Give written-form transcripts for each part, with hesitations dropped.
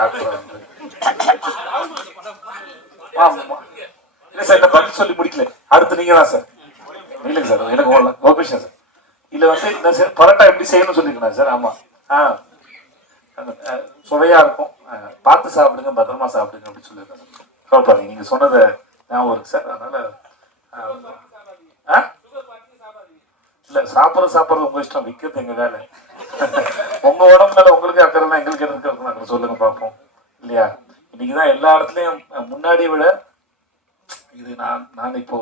Doctor வந்து இல்லை sir என்ன பதில் சொல்லி முடிக்கல. அடுத்து நீங்க தான் சார். இல்லைங்க சார் எனக்கு ஒரு விஷயம் சார். இதுல வந்து என்ன சார் பரோட்டா எப்படி செய்யணும்னு சொல்லியிருக்கேன் சார். ஆமா சுவையா இருக்கும், பார்த்து சாப்பிடுங்க, பத்திரமா சாப்பிடுங்க அப்படின்னு சொல்லியிருக்கேன் சார். கவலைப்படாதீங்க, நீங்க சொன்னதை ஞாபகம் இருக்கு சார். அதனால இல்ல சாப்பிட்றது உங்க இஷ்டம், விற்கிறது எங்க வேலை. உங்க உடம்பு மேல உங்களுக்கு அக்கறைனா எங்களுக்கு எதுக்கு இருக்குன்னு சொல்லுங்க பார்ப்போம் இல்லையா? இன்னைக்குதான் எல்லா இடத்துலயும் முன்னாடி விட இது நான் இப்போ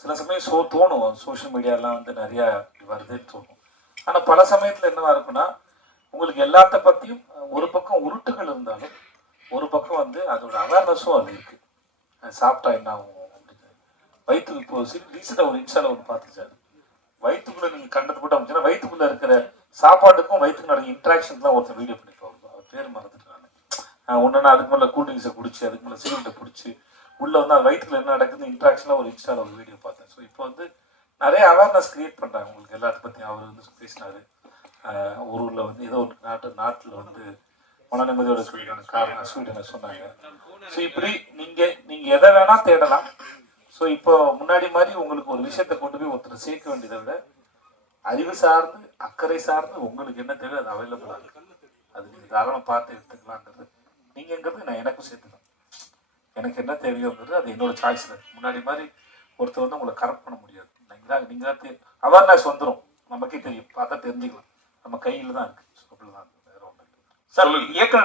சில சமயம் தோணும் சோஷியல் மீடியாலாம் வந்து நிறைய வருதுன்னு தோணும். ஆனா பல சமயத்துல என்னவா இருக்குன்னா உங்களுக்கு எல்லாத்த பத்தியும் ஒரு பக்கம் உருட்டுகள் இருந்தாலும் ஒரு பக்கம் வந்து அதோட அவேர்னஸும் அது இருக்கு. சாப்பிட்டா என்ன ஆகும் அப்படின்னு வயிற்றுக்கு இப்போ ரீசெண்டாக ஒரு இன்ஸ்டால ஒன்று பார்த்துச்சாரு. வயிற்றுக்குள்ள நீங்க கண்டது போட்டு அமைச்சுன்னா வயிற்றுக்குள்ள இருக்கிற சாப்பாட்டுக்கும் வயிற்றுக்கு நடக்கிற இன்ட்ராக்ஷன் தான் ஒருத்தர் வீடியோ பண்ணிட்டு அவர் பேர் மறந்துட்டு நான் ஒன்றுனா அதுக்கு மேலே கூல்ட்ரிங்ஸை குடிச்சு அதுக்கு மேலே சிகரெட்டை பிடிச்சி உள்ள வந்து அது வயிற்றுல என்ன நடக்குது இன்ட்ராக்ஷனாக ஒரு இன்ஸ்டால ஒரு வீடியோ பார்த்தேன். ஸோ இப்போ வந்து நிறைய அவேர்னஸ் கிரியேட் பண்ணுறாங்க உங்களுக்கு எல்லாத்த பற்றியும். அவர் வந்து பேசினாரு ஒரு ஊரில் வந்து ஏதோ ஒரு நாட்டில் வந்து மன நிம்மதியோட காரணம் ஸ்வீடனை சொன்னாங்க. ஸோ இப்படி நீங்கள் எதை வேணால் தேடலாம். ஸோ இப்போ முன்னாடி மாதிரி உங்களுக்கு ஒரு விஷயத்தை கொண்டு போய் ஒருத்தர் சேர்க்க வேண்டியதை விட அறிவு சார்ந்து அக்கறை சார்ந்து உங்களுக்கு என்ன தேவை அது அவைலபிளாக இருக்கு. அது நீங்கள் தாராளமாக பார்த்து எடுத்துக்கலான்றது நீங்கிறது நான் எனக்கும் சேர்த்துக்கலாம். எனக்கு என்ன தேவையோங்கிறது அது என்னோட சாய்ஸில் இருக்கு. முன்னாடி மாதிரி ஒருத்தர் வந்து உங்களை கரெக்ட் பண்ண முடியாது. நீங்கள் தான் அவேர்னஸ் வந்துடும், நமக்கே தெரியும், பார்த்தா தெரிஞ்சுக்கலாம், நம்ம கையில் தான் இருக்கு. வேற ஒன்று சார் இயக்க